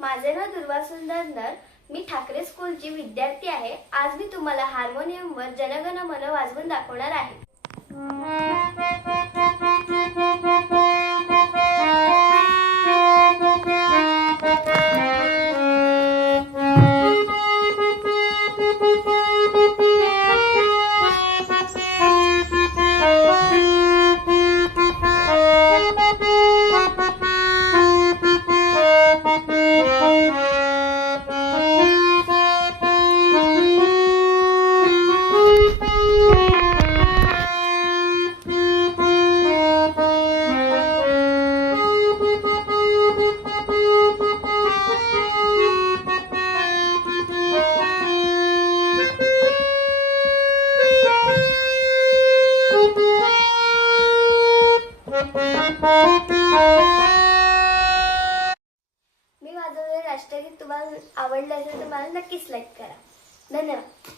माझे नाव दुर्वा सुंदर नर. मी ठाकरे स्कूलची विद्यार्थी आहे. आज मी तुम्हाला हार्मोनियमवर जनगण मन वाजवून दाखवणार आहे. मी वाजवलेले राष्ट्रगीत तुम्हाला आवडले असेल तर मला नक्कीच लाईक करा. धन्यवाद.